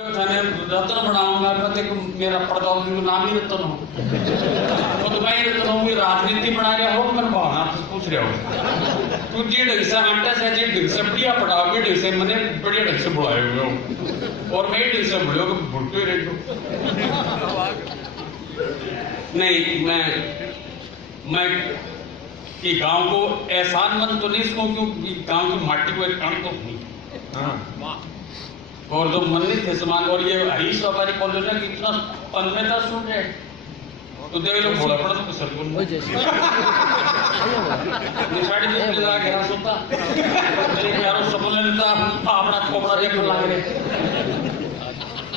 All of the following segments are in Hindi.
थाने रतन बनाऊंगा कहते मेरा प्रौद्योगिकी नाम ही रतन हो तो भाई रतन हो राजनीति बना रहा हो मन भावना पूछ रहे हो तू जी ढंग से आटा से जी ढंग से बढ़िया पढ़ाओगे ढंग से मैंने बढ़िया ढंग से बुलाए हुए हो और मैं ढंग से बुलाओगे भुटके रह नहीं मैं कि गांव को एहसान मंद तो नहीं इसको क्योंकि गांव की माटी को एक कण तो नहीं और जो मंदिर थे समान और ये हरीश व्यापारी कॉलेज है कितना पन्नेता सुन रहे तो देवे लोग बोला पड़ा तो सर बोल निशाड़ी में लगा घेरा सोता मेरे यारों सपने लेता अपना कोबरा देख लग रहे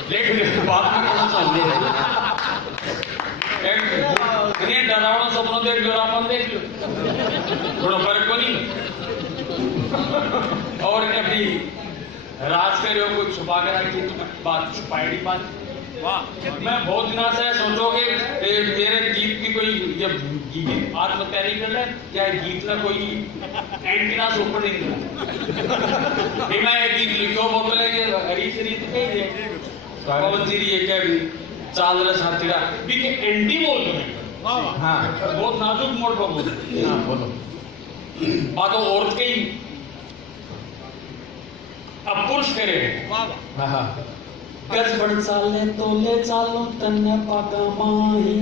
देख बात में कौन सा ये डरावना सपनों देख लो अपन देख लो थोड़ा फर्क को नहीं और कभी राज कर रहे हो कोई छुपा कर रखी तो बात छुपाई बात वाह मैं बहुत दिनों से सोचोगे मेरे गीत की कोई जब गीत आत्मतैयारी कर ले या गीत ना कोई एंटीना से ऊपर नहीं मिला मैं एक गीत लिखो वो बोले हरीश रीत पे पवन जी ये क्या चाल रहा साथीरा भी के एंटी बोल दो हां बहुत नाजुक मोड़ पर बोल हां बोलो बात औरत के ही अब पुरुष करे गज बड़ चाले तो ले चालो तन्ने पागा माही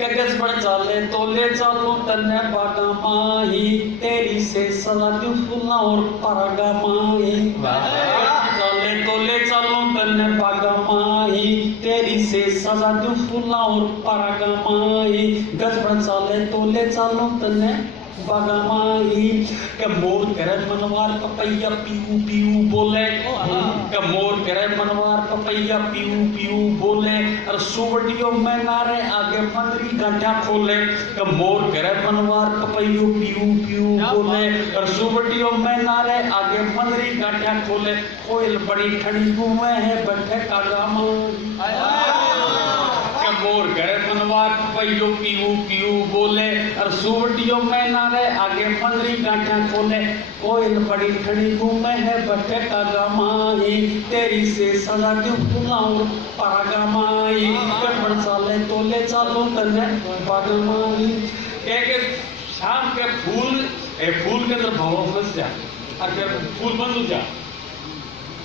गज बड़ चाले तो ले चालो तन्ने पागा माही तेरी से सला दू फुला और पागा माही चाले तो ले चालो तन्ने पागा माही तेरी से सजा दू फुला और पागा माही गज बड़ चाले तो ले चालो तन्ने बगमाई के मोर करे मनवार पपैया पीऊ पीऊ बोले के मोर करे मनवार पपैया पीऊ पीऊ बोले और सुवडियो में नारे आगे मंदरी गांठा खोले के मोर करे मनवार पपैयो पीऊ पीऊ बोले और सुवडियो में नारे आगे मंदरी गांठा खोले कोयल बड़ी ठंडी घूमे है बैठे कागा मोर करे मनवार पपैयो पीऊ पीऊ बोले और सुवडियो में नारे आगे मंदरी गांठा खोले कोयल बड़ी ठंडी घूमे है बटे का गमाई तेरी से सजा दू फुलाऊं पागा माई गड़बड़ साले तोले चालो तने बागमाई एक शाम के फूल के अंदर भाव फंस जा अगर फूल बंद हो जा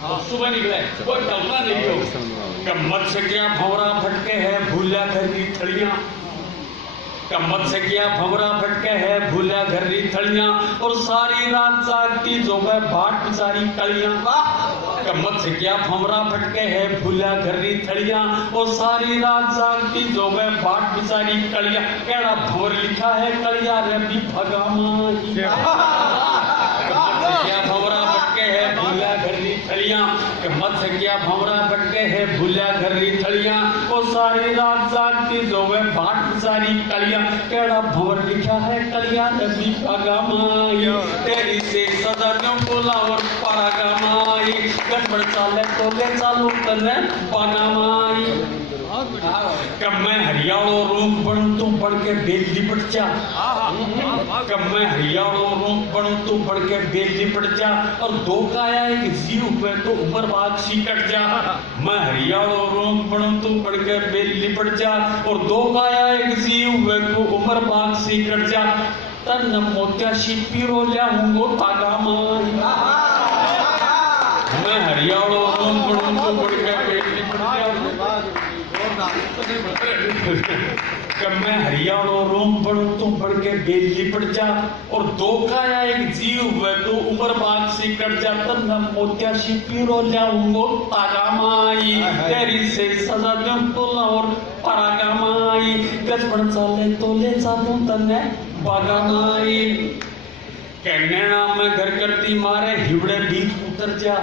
सुबह निकले कोई कल्पना नहीं हो कमत से क्या भंवरा फटके है भूला घर की थड़ियां कमत से क्या भंवरा फटके है भूला घर की थड़ियां और सारी रात जागती जो मैं बाट बेचारी कलियां कमत से क्या भंवरा फटके है भूला घर की थड़ियां और सारी रात जागती जो मैं बाट बेचारी कलियां केड़ा भंवर लिखा है कलिया रे भी भगा माई कमत से क्या भंवरा फटके है भूला घर की थड़ियां मत से क्या भंवरा फटके है भूला घर की थड़ियां और सारी रात जागती जो वे बाट सारी कलियां केड़ा भंवर लिखा है कलिया नबी पागा माई तेरी से सदा क्यों बोला और पागा माई गड़बड़ चाले तो ले चालू करने पागा माई कब मैं हरियाणो रूप बनूं तू बढ़ के बेल लिपट जा कब मैं हरियाणो रूप बनूं तू बढ़ के बेल लिपट जा और दो काया एक जीव पे तो उम्र बाग सी कट जा मैं हरियाणो रूप बनूं तू बढ़ के बेल लिपट जा और दो काया एक जीव पे तो उम्र बाग सी कट जा तन मोत्या शिपीरो लाऊंगो तागा माई मैं हरियाणो रूप बनूं तू बढ़ के बेल लिपट जा कब मैं हरियाणो रोम बनूं तू बढ़ के बेल लिपट जा और दो काया एक जीव हुए तो उम्र बाग से कट जा तब न मोत्या शिपीरो लाऊंगो तागा माई तेरी से सजा दूं तोला और परागा माई गजबड़ चाले तो ले चालू तने बागा माई कहनेना में घर करती मारे हिवड़े बीच उतर जा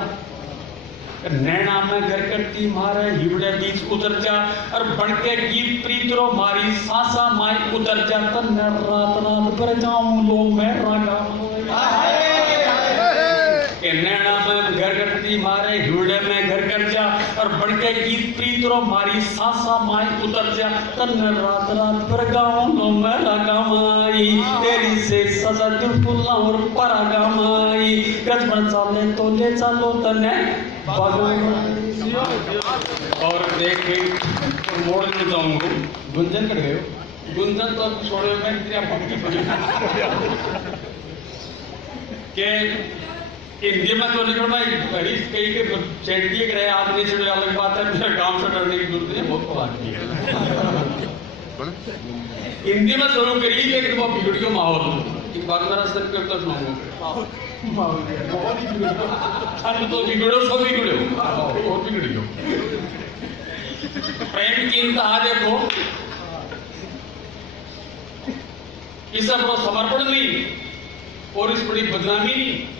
नैना में घर करती मारे हिवड़े बीच उतर जा और बनके गीत प्रीतरो मारी सासा माई उतर जा तन रात रात पर जाऊं लो मैं रागा के नैना में घर करती दी मारे हिवड़े में घर कर जा और बढ़ के गीत प्रीत रो मारी सासा माई उतर जा तन रात रात पर गाऊं लो मेरा गमाई तेरी से सजा दिल फुल्ला और परा गमाई गजबन चाले तो ले चलो तने और देखे मोड़ में जाऊंगा गुंजन कर गए गुंजन तो छोड़े में तेरा पक्की पड़ी के हिंदी में तो निकल भाई बड़ी कई के चैंटी के रहे आदमी से अलग बात है मेरा गांव से डरने की जरूरत है बहुत बात की हिंदी में शुरू करिए लेकिन वो वीडियो माहौल एक बात मेरा सर करता सुनाऊंगा तो बिगड़ो सो बिगड़ो बहुत बिगड़ो प्रेम की इंतहा देखो इस पर समर्पण नहीं और इस बड़ी बदनामी नहीं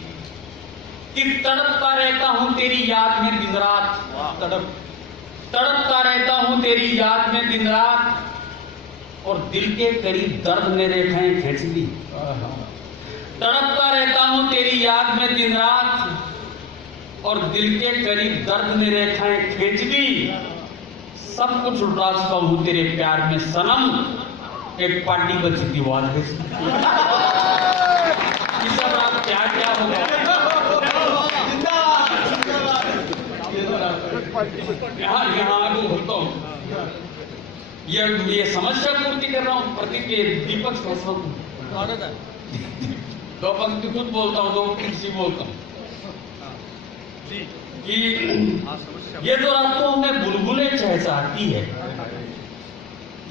कि तड़पता रहता हूं तेरी याद में दिन रात तड़पता रहता हूं तेरी याद में दिन रात और दिल के करीब दर्द ने रेखाएं खींच ली तड़पता रहता हूं तेरी याद में दिन रात और दिल के करीब दर्द ने रेखाएं खींच ली सब कुछ उल्टा चुका हूं तेरे प्यार में सनम एक पार्टी बची थी आवाज क्या क्या होगा यहाँ आगे बोलता हूँ ये समस्या पूर्ति कर रहा हूँ प्रति के दीपक दो पंक्ति खुद बोलता हूँ दो पंक्ति बोलता हूँ कि ये जो रातों में बुलबुलें चहचहाती है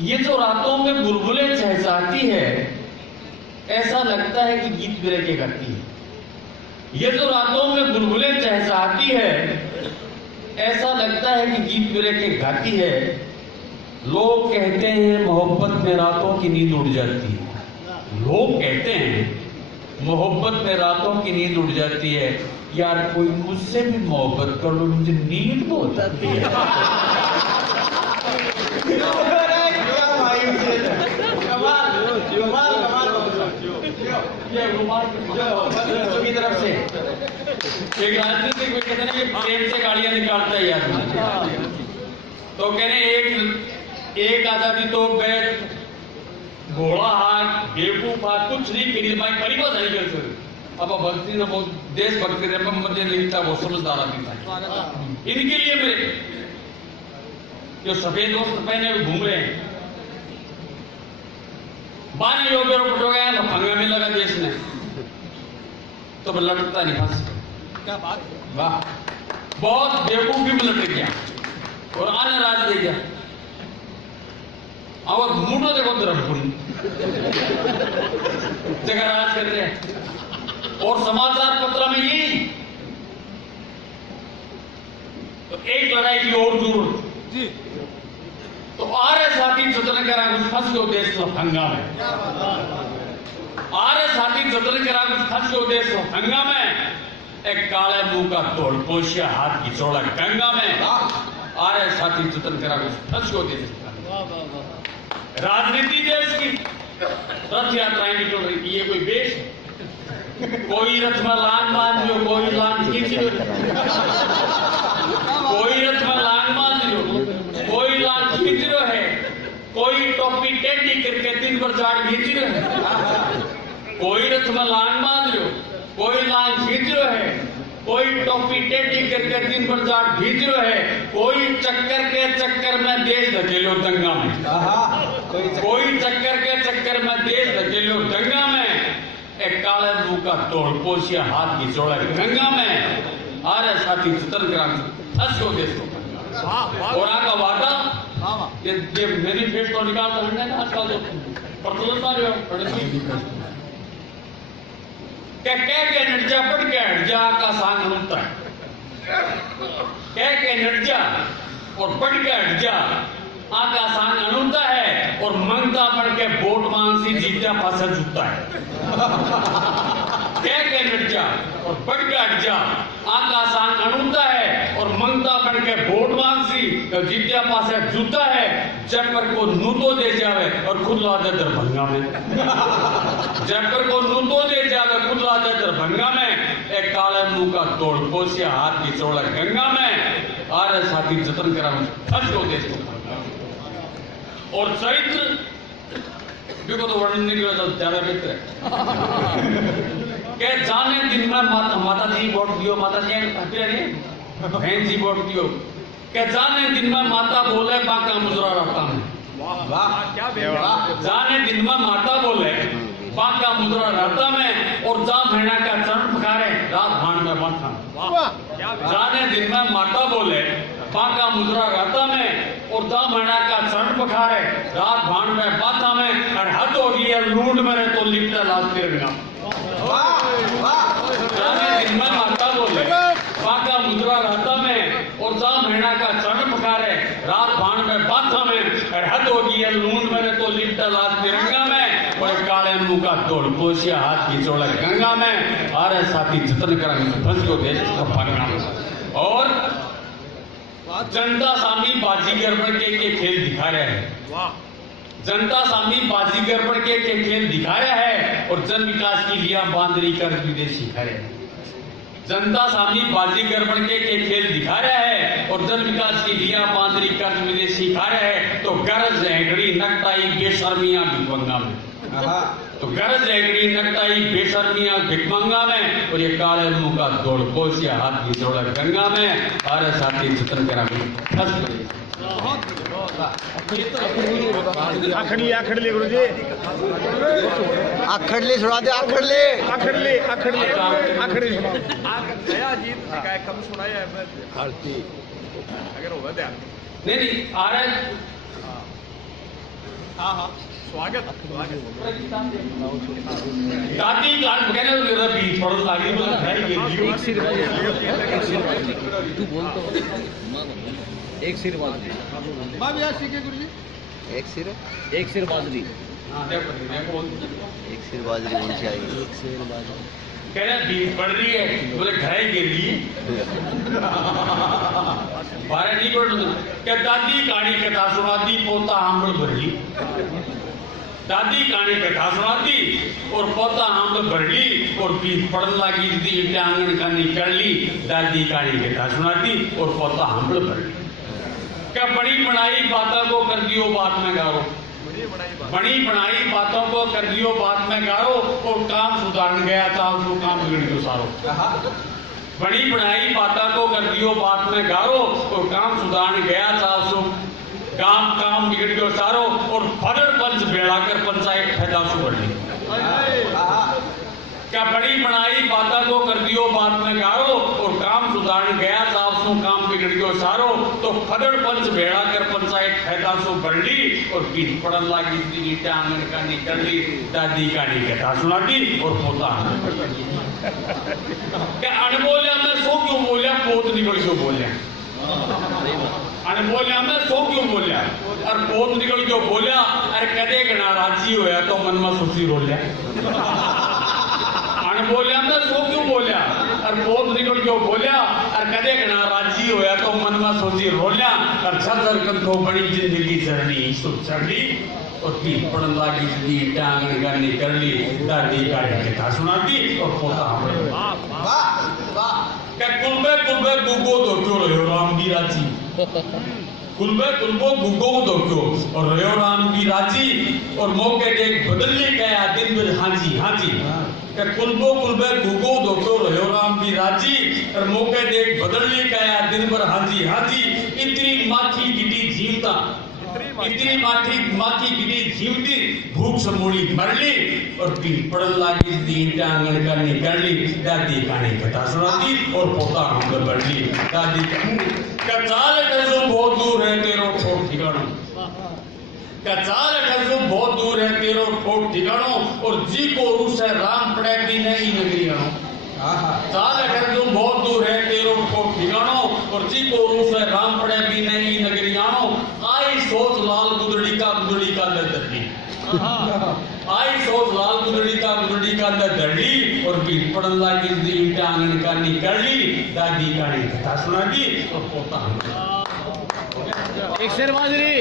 ये जो रातों में बुलबुलें चहचहाती है ऐसा लगता है कि गीत बिरह के गाती है ये जो रातों में बुलबुलें चहचहाती है ऐसा लगता है कि गीत बिरह के गाती है लोग कहते हैं मोहब्बत में रातों की नींद उड़ जाती है लोग कहते हैं मोहब्बत में रातों की नींद उड़ जाती है यार कोई मुझसे भी मोहब्बत कर लो मुझे नींद तो हो जाती है की तरफ से एक राजनीतिक कहते हैं कि प्रेम से गाड़ियां निकालता है यार तो कहने एक आजादी तो बैठ घोड़ा हाथ बेवकूफ हाथ कुछ नहीं करी मैं परिभाषा नहीं कर सकती अब भक्ति ने बहुत देशभक्ति ने मुझे नहीं था बहुत समझदार आदमी था इनके लिए मेरे जो सफेद वस्त्र पहने हुए घूम रहे हैं बाने योगे हो गया फंगा में लगा देश ने तो लटकता नहीं फंस क्या बात वाह बहुत बेवकूफी में लटक गया और आने राज दे गया और मूडो देखो द्रवपुरी जगह राज कर रहे हैं और समाचार पत्र में यही तो एक लड़ाई की और जरूरत जी तो आर्य साथी जतन करा कुछ फंस गयो देश लफंगा में आर्य साथी जतन करा कुछ फंस गयो देश लफंगा में एक काले मुंह का तोड़ पोशिया हाथ की चौड़ा गंगा में आर्य साथी जतन करा कुछ फंस गयो देश राजनीति देश की रथ यात्राएं निकल रही ये कोई देश कोई रथ में लांग बांध लो कोई लांग खींच लो कोई रथ में लांग बांध लो कोई लांग खींच लो है कोई टोपी टेढ़ी करके दिन भर झाड़ खींच लो है कोई रथ में लांग बांध लो कोई लांग खींच लो है कोई टोपी टेढ़ी करके दिन भर झाड़ खींच लो है कोई चक्कर के चक्कर में देश धकेलो दंगा में कोई चक्कर के चक्कर में देश धकेलो दंगा में एक काले मुंह का तोड़ पोशिया हाथ की चौड़ा गंगा में आर्य साथी जतन करा फंस गयो देश को और आका वादा ये मैनिफेस्टो निकालता है ना आजकल तो प्रचलन मारे हो कह के नट पट के हट जा का सांग होता है कह के नट जा और पट के हट जा आका सांग अनुता है और मंगता पड़ के वोट मांग सी जीता पासा जूता है कह के नट जा और पट के हट जा आका सांग अनुता है और मंगता पड़ के वोट मांग सी जीता पासा जूता है जब पर को नूतो दे जावे और खुद लादे दरभंगा में जब पर को नूतो दे जावे खुद लादे दरभंगा में एक काले मुंह मुका तोड़ पोसिया हाथ की चोड़ा गंगा में आरे साथी जतन करा फंस को देश को और चरित्र देखो तो वर्णन नहीं करा तो ज्यादा बेहतर है के जाने दिन में माता जी वोट दियो माता जी बहन जी वोट दियो के जाने दिन में माता बोले बाका मुजरा रहता में वाह क्या वाह जाने दिन में माता बोले बाका मुद्रा रहता में और जा भेड़ा का चरण पकारे रात भान में बाथा जाने दिन में माता बोले बाका मुद्रा रहता में और जा भेड़ा का चरण पकारे रात भान में बाथा में और हद हो गई है लूंड मेरे तो लिपटा लाश तिरंगा जाने दिन में माता बोले बाका मुद्रा रहता में और जा भेड़ा का चरण पकारे रात भान में बाथा में और हद हो गई है लूंड मेरे तो लिपटा लाश तिरंगा में और काले मुंह का तोड़ पोसिया हाथ की चोड़ा गंगा में आरे साथी जतन करेंगे फंस को देश का भागना और जनता सामी बाजीगर पर के खेल दिखा रहे हैं जनता सामी बाजीगर पर के खेल दिखा रहा है और जन विकास की लिया बांदरी कर विदेश सिखा रहे हैं जनता सामी बाजीगर पर के खेल दिखा रहा है और जन विकास की लिया बांदरी कर विदेश सिखा रहा है तो गरज है घड़ी नकताई बेशर्मियां भिकमंगा में तो गरज है घड़ी नकताई बेशर्मियां भिकमंगा में और ये काले मुंह का दौड़ पोसिया हाथ की जोड़ा गंगा में आरे साथी जतन करा फंस गए आखड़ली गुरुजी आखड़ली सुना दे आखड़ली आखड़ली दया जीत शिकायत कम सुनाया है आरती अगर होगा ध्यान नहीं आ रहा है हाँ स्वागत दादी कान कहने तो मेरा बीच पड़ोस लागी बोला है ये एक सिर बाजरी मां भी आज सीखे गुरुजी एक सिर बाजरी हां देखो एक सिर बाजरी कौन सी आएगी एक सिर बाजरी कह रहे बीच पड़ रही है बोले घाय गिर रही बारे नहीं पड़ क्या दादी कहानी कथा सुनाती पोता आंबल भरली दादी कहानी कथा सुनाती और पोता आंबल भरली और बीच पड़न लगी थी आंगन का निकल ली दादी कहानी कथा सुनाती और पोता आंबल भरली क्या बड़ी बनाई बातों को कर दियो बात में गारो बड़ी बनाई बातों को कर दियो बात में गारो और काम सुधारन गया था उसको काम बिगड़ गयो सारो बड़ी बनाई बातों को कर दियो बात में गारो और काम सुधारन गया था उसको काम बिगड़ गयो सारो और फरड़ पंच बेड़ा कर पंचायत फायदा से बढ़ ली क्या बड़ी बनाई बातों को कर दियो बात में गारो और काम सुधारन गया था उसको काम बिगड़ गयो सारो तो फदड़ पंच भेड़ा कर पंचायत फायदा सो बढ़ ली और बीच पड़न लगी थी आंगन का निकल ली दादी कहानी कथा सुना दी और पोता क्या अनबोलिया में सो क्यों बोलिया पोत निकल क्यों बोलिया अनबोलिया में सो क्यों बोलिया और पोत निकल क्यों बोलिया अरे कदे गना राजी होया तो मन में सुखी रोलिया बोलिया मैं सो क्यों बोलिया और बहुत निकल क्यों बोलिया और कदे गना राजी होया तो मन में सोची रोलिया और छतर कंठो बड़ी जिंदगी चढ़नी सो चढ़ी और पीठ पड़न लगी जिंदगी टांगन का निकल ली दादी का कथा सुनाती और पोता क्या कुलबे गुगो दो क्यों रहो राम की राजी कुलबे गुगो दो क्यों और रहो राम की राजी और मौके देख बदलने गया दिन भर हाजी कुलबे गुगो दो क्यों रहो राम की राजी और मौके देख बदलने गया दिन भर हाजी इतनी माथी गिटी जीवता इतनी माथी गिटी जीवती भूख समूड़ी मरली और पीठ पड़न लगी दीन आंगन का निकल ली दादी कहानी कथा सुनाती और पोता हम बढ़ ली दादी कचाल कसो बहुत दूर है तेरो ठोक ठिकानो कचाल कसो बहुत दूर है तेरो ठोक ठिकानो और जी को रूस है राम पड़े भी नहीं नगरी आनो चाल कसो बहुत दूर है तेरो ठोक ठिकानो और जी को रूस है राम पड़े भी नहीं नगरी आनो आई सोच लाल गुदड़ी का दर्दी आई सोच लाल गुदड़ी का दर्दी और पीठ पड़न लगी ईटा आंगन का निकल ली दादी कहानी कथा सुना दी और पोता एक शेर बाजरी